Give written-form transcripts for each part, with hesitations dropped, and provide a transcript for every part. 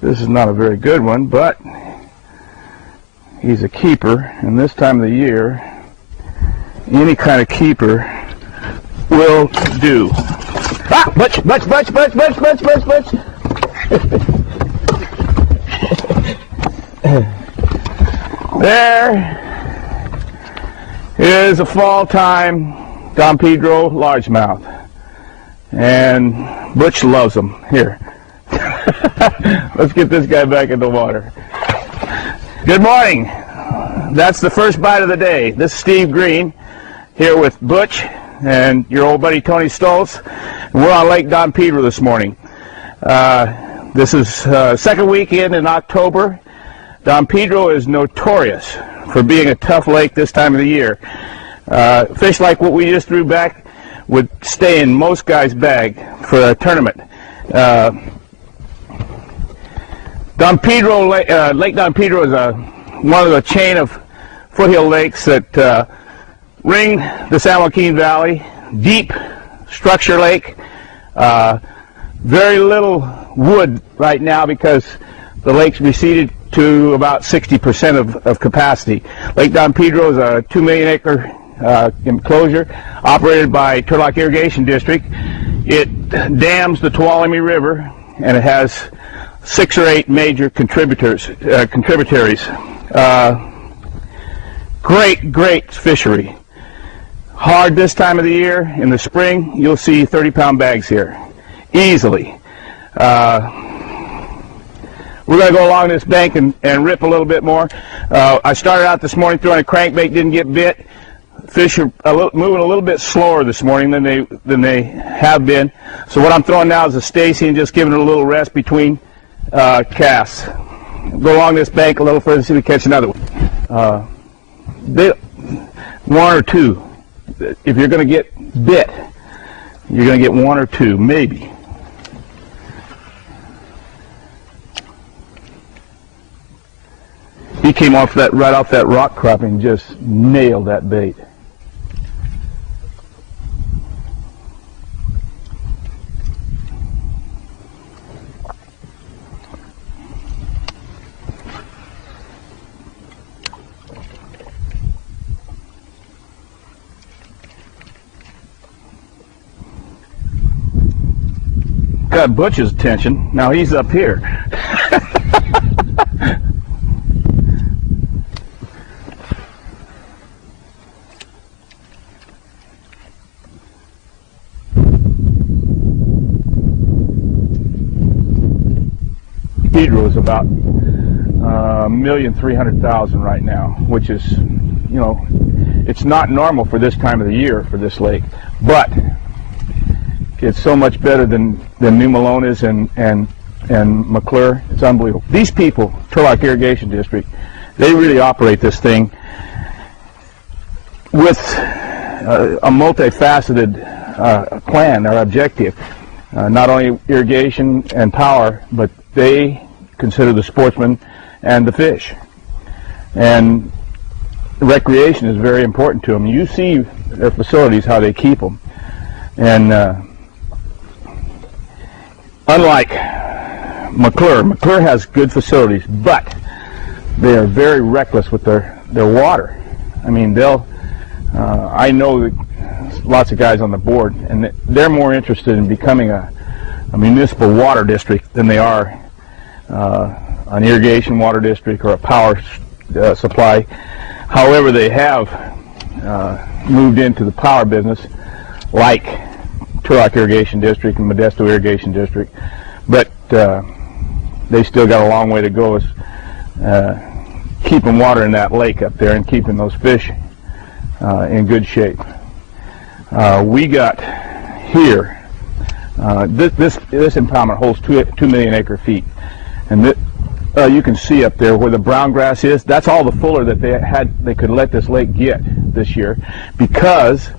This is not a very good one, but he's a keeper, and this time of the year, any kind of keeper will do. Ah! Butch! Butch! Butch! Butch! Butch! Butch! Butch! Butch! There is a fall-time Don Pedro largemouth, and Butch loves them. Here, let's get this guy back in the water. Good morning. That's the first bite of the day. This is Steve Green here with Butch and your old buddy Tony Stoltz. We're on Lake Don Pedro this morning. This is second weekend in October. Don Pedro is notorious for being a tough lake this time of the year. Fish like what we just threw back would stay in most guys' bag for a tournament. Don Pedro, Lake Don Pedro is one of the chain of foothill lakes that ring the San Joaquin Valley. Deep structure lake. Very little wood right now because the lake's receded to about 60% of capacity. Lake Don Pedro is a 2 million acre enclosure operated by Turlock Irrigation District. It dams the Tuolumne River, and it has 6 or 8 major contributaries. Great fishery. Hard this time of the year. In the spring, you'll see 30-pound bags here, easily. We're going to go along this bank and rip a little bit more. I started out this morning throwing a crankbait, didn't get bit. Fish are moving a little bit slower this morning than they have been. So what I'm throwing now is a Stacy and just giving it a little rest between casts. Go along this bank a little further, see if we catch another one. One or two. If you're going to get bit, you're going to get one or two, maybe. He came off that right off that rock crop and just nailed that bait. Got Butch's attention. Now he's up here. Pedro is about 1,300,000 right now, which is, it's not normal for this time of the year for this lake, but it's so much better than New Malone is and McClure. It's unbelievable. These people, Turlock Irrigation District, they really operate this thing with a multifaceted plan or objective. Not only irrigation and power, but they consider the sportsman and the fish. And recreation is very important to them. You see their facilities, how they keep them. And unlike McClure has good facilities, but they are very reckless with their water. I mean, I know that lots of guys on the board, and they're more interested in becoming a municipal water district than they are an irrigation water district or a power supply. However, they have moved into the power business, like Turlock Irrigation District and Modesto Irrigation District, but they still got a long way to go as keeping water in that lake up there and keeping those fish in good shape. We got here, this impoundment holds 2 million acre feet, and you can see up there where the brown grass is. That's all the fuller that they could let this lake get this year, because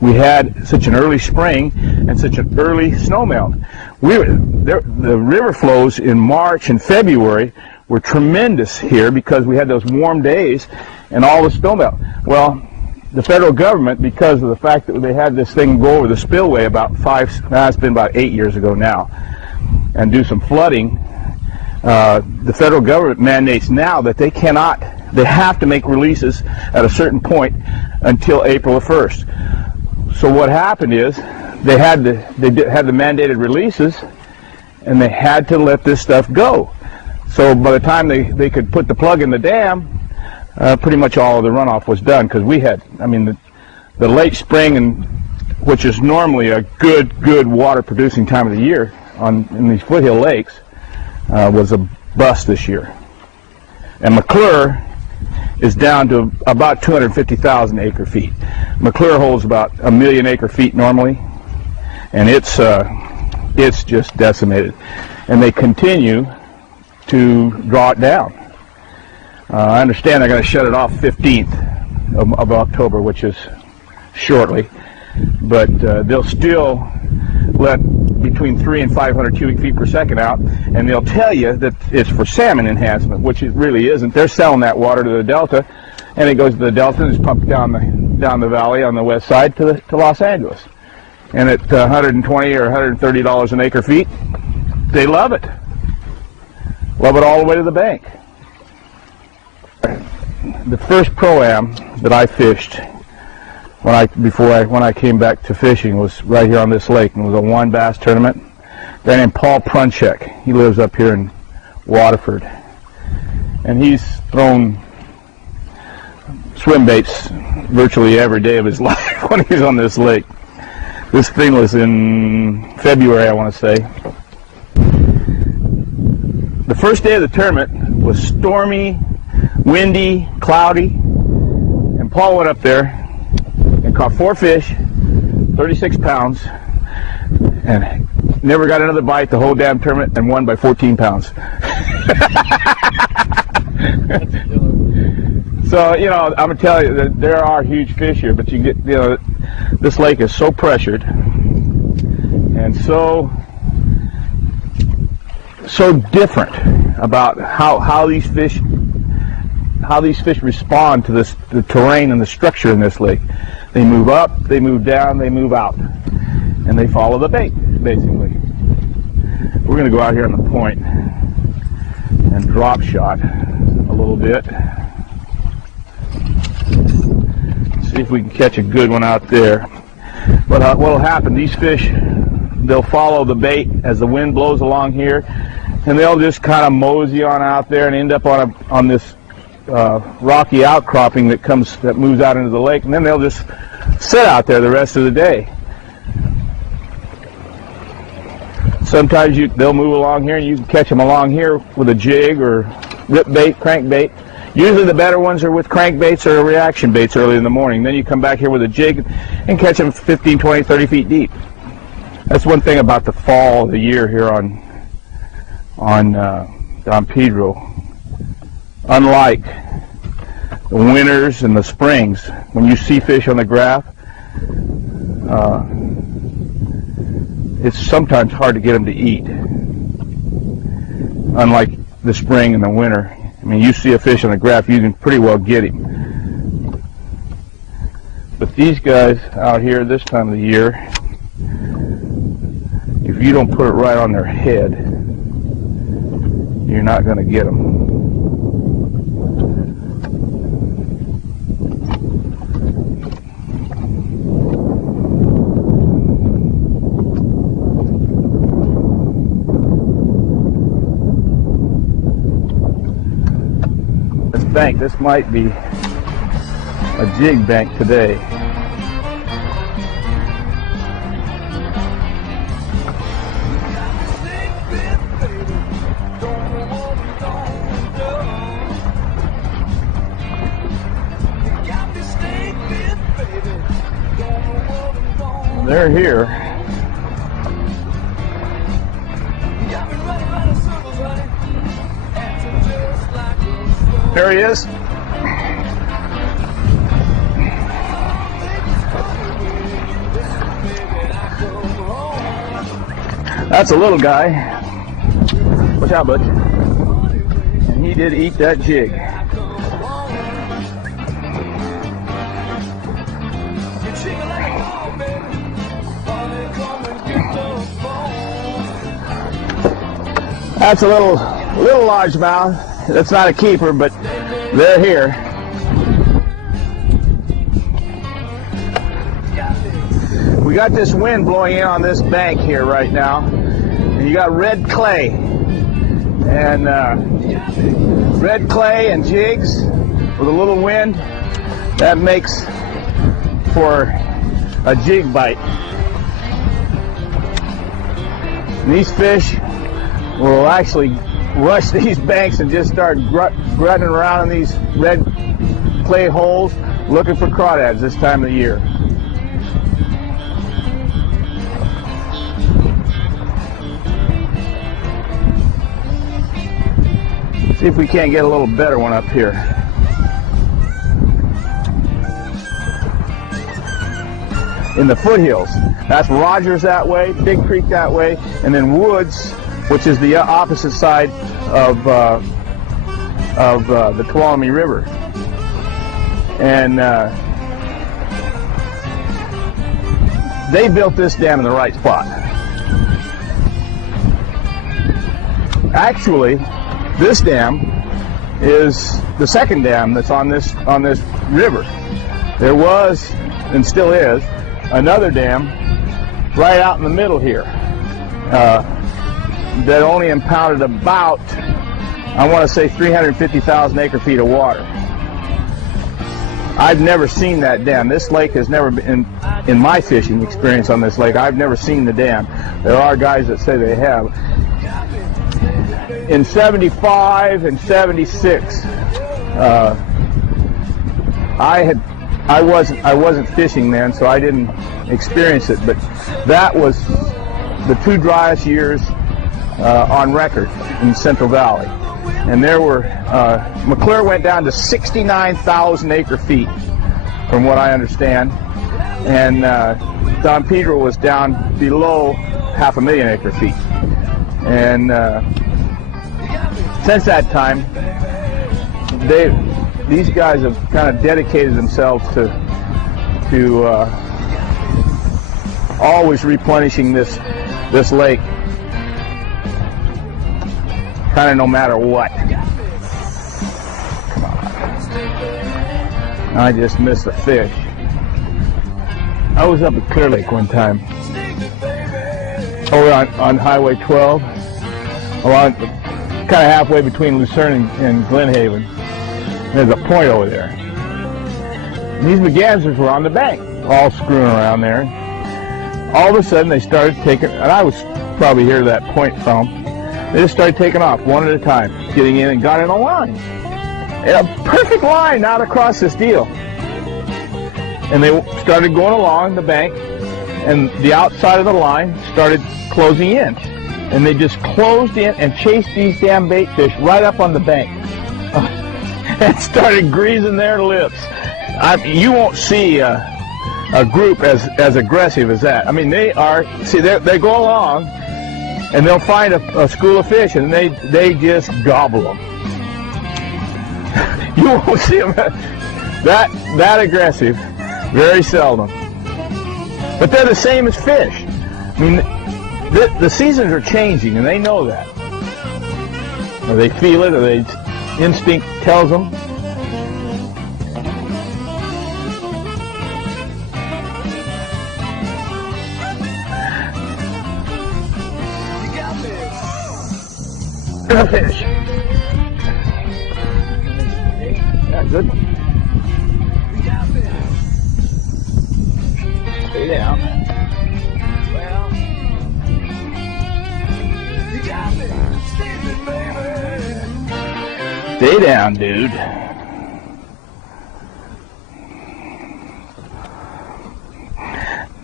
we had such an early spring and such an early snowmelt. The river flows in March and February were tremendous here because we had those warm days and all the snowmelt. Well, the federal government, because of the fact that they had this thing go over the spillway it's been about 8 years ago now, and do some flooding, The federal government mandates now that they have to make releases at a certain point until April the 1st. So what happened is they had the mandated releases, and they had to let this stuff go. So by the time they could put the plug in the dam, pretty much all of the runoff was done, because we had, I mean, the late spring, and which is normally a good water producing time of the year in these foothill lakes, was a bust this year. And McClure is down to about 250,000 acre feet. McClure holds about 1 million acre feet normally, and it's just decimated. And they continue to draw it down. I understand they're going to shut it off 15th of October, which is shortly, but they'll still let between 300 and 500 cubic feet per second out, and they'll tell you that it's for salmon enhancement, which it really isn't. They're selling that water to the Delta, and it goes to the Delta and is pumped down the valley on the west side to Los Angeles. And at $120 or $130 an acre feet, they love it. Love it all the way to the bank. The first Pro-Am that I fished when I came back to fishing was right here on this lake, and it was a one bass tournament. A guy named Paul Prunchek. He lives up here in Waterford, and he's thrown swim baits virtually every day of his life when he's on this lake. This thing was in February, I want to say. The first day of the tournament was stormy, windy, cloudy, and Paul went up there and caught 4 fish, 36 pounds, and never got another bite the whole damn tournament, and won by 14 pounds. So, you know, I'm going to tell you that there are huge fish here, but you get, you know, this lake is so pressured and so different about how these fish respond to the terrain and the structure in this lake. They move up, they move down, they move out, and they follow the bait, basically. We're going to go out here on the point and drop shot a little bit. See if we can catch a good one out there. But what will happen, these fish, they'll follow the bait as the wind blows along here, and they'll just kind of mosey on out there and end up on this rocky outcropping that moves out into the lake, and then they'll just sit out there the rest of the day. Sometimes they'll move along here, and you can catch them along here with a jig or rip bait, crank bait. Usually the better ones are with crankbaits or reaction baits early in the morning. Then you come back here with a jig and catch them 15, 20, 30 feet deep. That's one thing about the fall of the year here on Don Pedro. Unlike the winters and the springs, when you see fish on the graph, it's sometimes hard to get them to eat. Unlike the spring and the winter. I mean, you see a fish on the graph, you can pretty well get him. But these guys out here this time of the year, if you don't put it right on their head, you're not going to get them. Bank. This might be a jig bank today. They're here. There he is. That's a little guy. Watch out, bud. And he did eat that jig. That's a little little largemouth. That's not a keeper, but they're here. We got this wind blowing in on this bank here right now, and you got red clay, and red clay and jigs with a little wind, that makes for a jig bite. And these fish will actually rush these banks and just start grunting around in these red clay holes looking for crawdads this time of the year. See if we can't get a little better one up here. In the foothills. That's Rogers that way, Big Creek that way, and then Woods, which is the opposite side of the Tuolumne River. And they built this dam in the right spot. Actually, this dam is the second dam that's on this river. There was, and still is, another dam right out in the middle here that only impounded about, I want to say, 350,000 acre-feet of water. I've never seen that dam. This lake has never been, in my fishing experience on this lake, I've never seen the dam. There are guys that say they have. In 75 and 76, I wasn't fishing then, so I didn't experience it. But that was the two driest years on record in Central Valley, and there were McClure went down to 69,000 acre-feet, from what I understand, and Don Pedro was down below 500,000 acre-feet, and since that time, these guys have kind of dedicated themselves to always replenishing this lake, kind of no matter what. Come on. I just missed a fish. I was up at Clear Lake one time, over on Highway 12, along kind of halfway between Lucerne and Glen Haven. There's a point over there. And these mergansers were on the bank, all screwing around there. All of a sudden, they started taking, and I was probably here to that point from, they just started taking off one at a time, getting in and got in a line. In a perfect line out across this deal. And they started going along the bank, and the outside of the line started closing in. And they just closed in and chased these damn bait fish right up on the bank. And started greasing their lips. You won't see a group as aggressive as that. I mean, they are, see, they go along, and they'll find a school of fish, and they just gobble them. You won't see them that aggressive, very seldom. But they're the same as fish. I mean, the seasons are changing, and they know that. Or they feel it, or instinct tells them. A fish. Yeah, good one. Stay down. Well, you got me. Stay down, dude.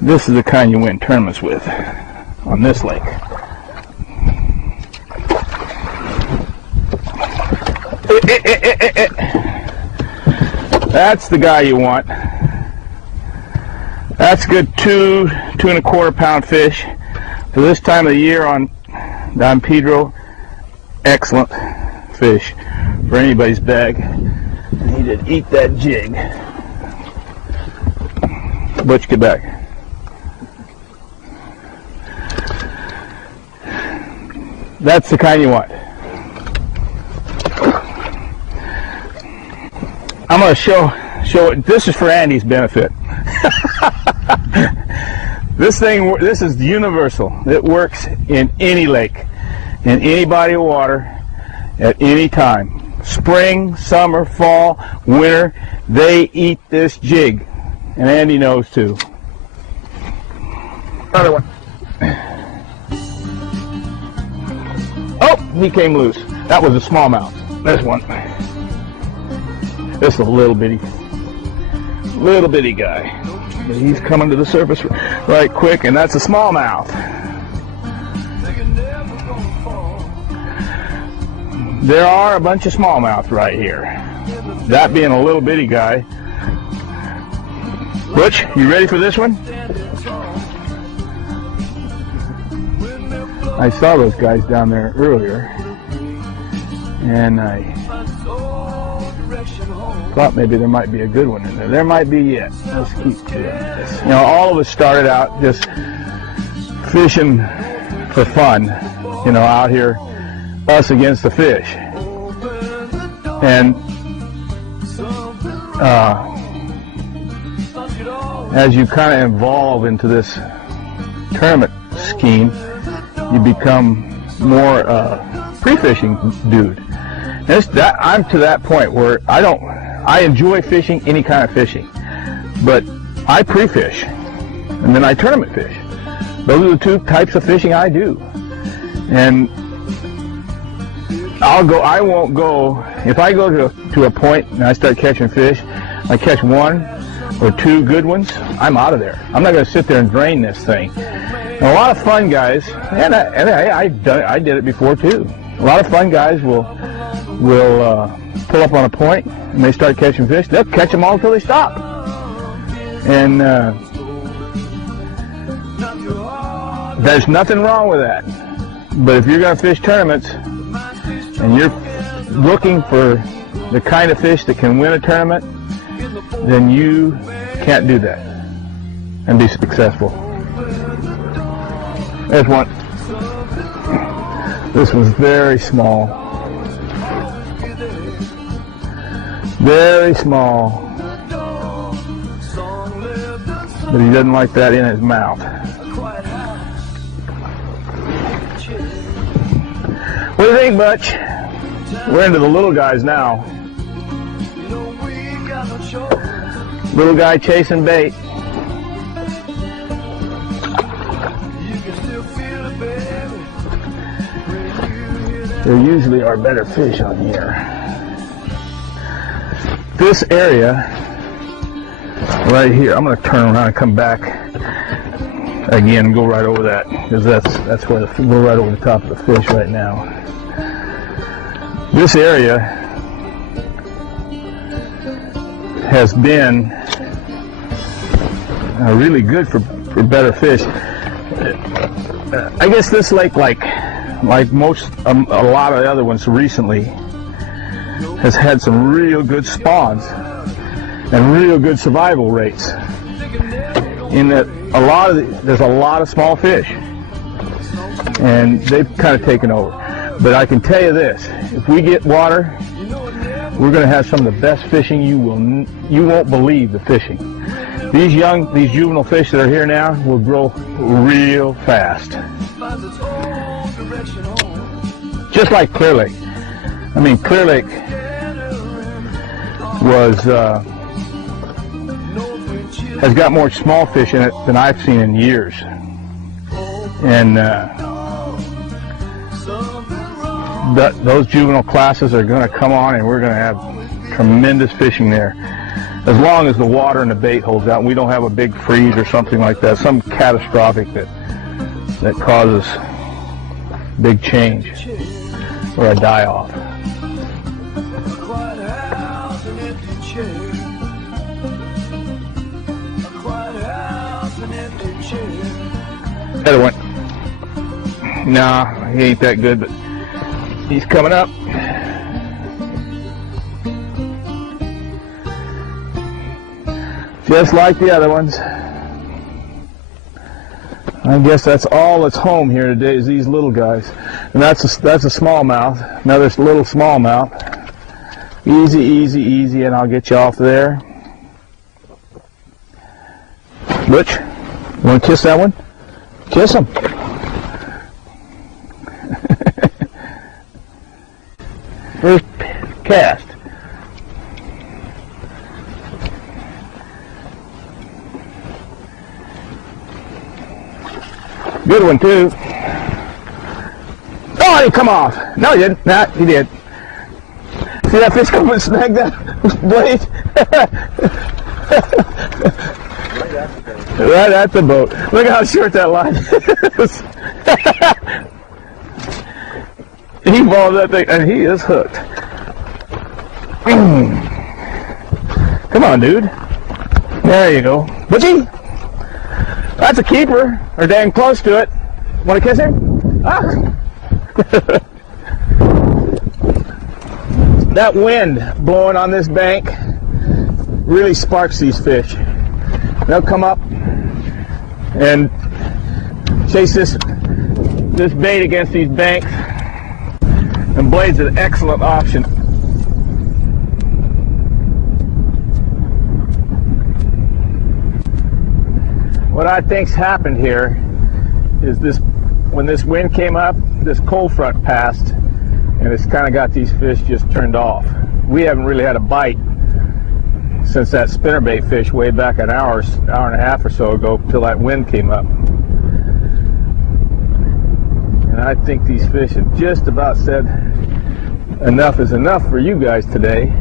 This is the kind you win tournaments with on this lake. That's the guy you want. That's good 2.25 pound fish for this time of the year on Don Pedro. Excellent fish for anybody's bag. And he did eat that jig. Butch, get back. That's the kind you want. I'm going to show it. This is for Andy's benefit. This is universal. It works in any lake, in any body of water, at any time. Spring, summer, fall, winter, they eat this jig. And Andy knows too. Another one. Oh, he came loose. That was a smallmouth. This one. This is a little bitty guy. But he's coming to the surface right quick, and that's a smallmouth. There are a bunch of smallmouth right here. That being a little bitty guy. Butch, you ready for this one? I saw those guys down there earlier, and I thought maybe there might be a good one in there. There might be yet. Let's keep doing this. You know, all of us started out just fishing for fun, you know, out here, us against the fish. And as you kind of evolve into this tournament scheme, you become more pre-fishing dude. I'm to that point where I enjoy fishing, any kind of fishing, but I pre-fish and then I tournament fish. Those are the two types of fishing I do. And I won't go, if I go to a point and I start catching fish, I catch one or two good ones, I'm out of there. I'm not going to sit there and drain this thing. And a lot of fun guys, and I did it before too. A lot of fun guys will pull up on a point and they start catching fish. They'll catch them all until they stop. And there's nothing wrong with that. But if you're going to fish tournaments and you're looking for the kind of fish that can win a tournament, then you can't do that and be successful. There's one. This was very small. Very small. But he doesn't like that in his mouth. What do you think, Butch? We're into the little guys now. Little guy chasing bait. There usually are better fish on here. This area right here, I'm going to turn around and come back again and go right over that, because that's where we're right over the top of the fish right now. This area has been really good for better fish. I guess this lake, like most, a lot of the other ones recently, has had some real good spawns and real good survival rates. In that there's a lot of small fish, and they've kind of taken over. But I can tell you this: if we get water, we're going to have some of the best fishing. You won't believe the fishing. These juvenile fish that are here now will grow real fast. Just like Clear Lake. I mean, Clear Lake has got more small fish in it than I've seen in years. And those juvenile classes are going to come on, and we're going to have tremendous fishing there. As long as the water and the bait holds out, and we don't have a big freeze or something like that, some catastrophic that causes big change or a die-off. Other one. Nah, he ain't that good, but he's coming up. Just like the other ones. I guess that's all that's home here today is these little guys. And that's a smallmouth. Another little smallmouth. Easy, easy, easy, and I'll get you off there. Butch, you want to kiss that one? Kiss him. First cast. Good one, too. Oh, he come off. No, he didn't. Nah, he did. See that fish come and snag that blade? Right at the boat. Look how short that line is. He balled that thing, and he is hooked. Come on, dude. There you go. Butchie! That's a keeper, or dang close to it. Want to kiss him? Ah! That wind blowing on this bank really sparks these fish. They'll come up and chase this bait against these banks, and blade's an excellent option. What I think's happened here is this: when this wind came up, this cold front passed, and it's kind of got these fish just turned off. We haven't really had a bite since that spinnerbait fish way back an hour and a half or so ago, till that wind came up. And I think these fish have just about said enough is enough for you guys today.